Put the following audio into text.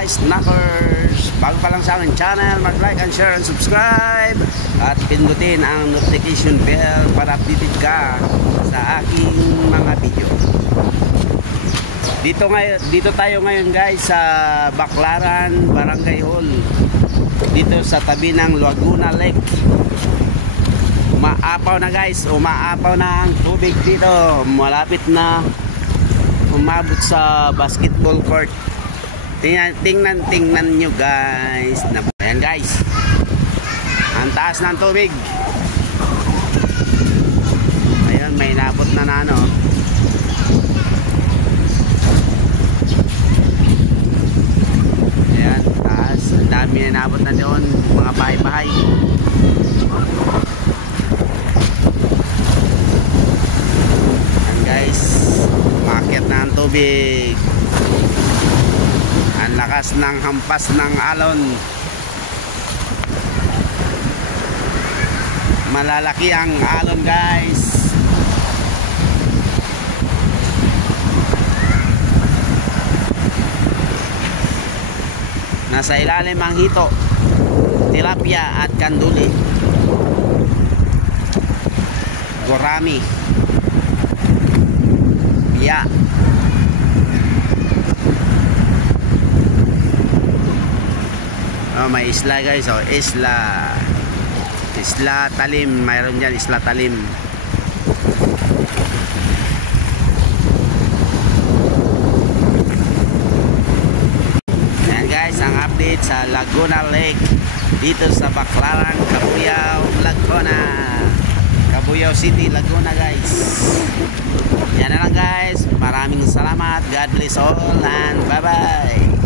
mga snackers, bago pa lang sa aking channel, mag-like and share and subscribe at pindutin ang notification bell para updated ka sa aking mga video. Dito tayo ngayon guys sa Baclaran Barangay Hall, dito sa tabi ng Laguna Lake. Umaapaw na guys, umaapaw na ang tubig dito, malapit na umabot sa basketball court. Tingnan nyo guys. Ayan guys, ang taas ng tubig. Ayun, may nabot na ano. Ayan, taas. Ang dami na nabot na doon, mga bahay-bahay. Ayan guys, umakyat na ang tubig. Ang lakas ng hampas ng alon. Malalaki ang alon guys. Nasa ilalim ang hito, tilapia at kanduli, gorami, biya. Oh, may isla guys, oh, isla Talim, mayroon dyan isla Talim. Ayan guys, ang update sa Laguna Lake dito sa Baclaran, Cabuyao, Laguna, Cabuyao City, Laguna guys. Yan na lang guys, maraming salamat, God bless all and bye bye.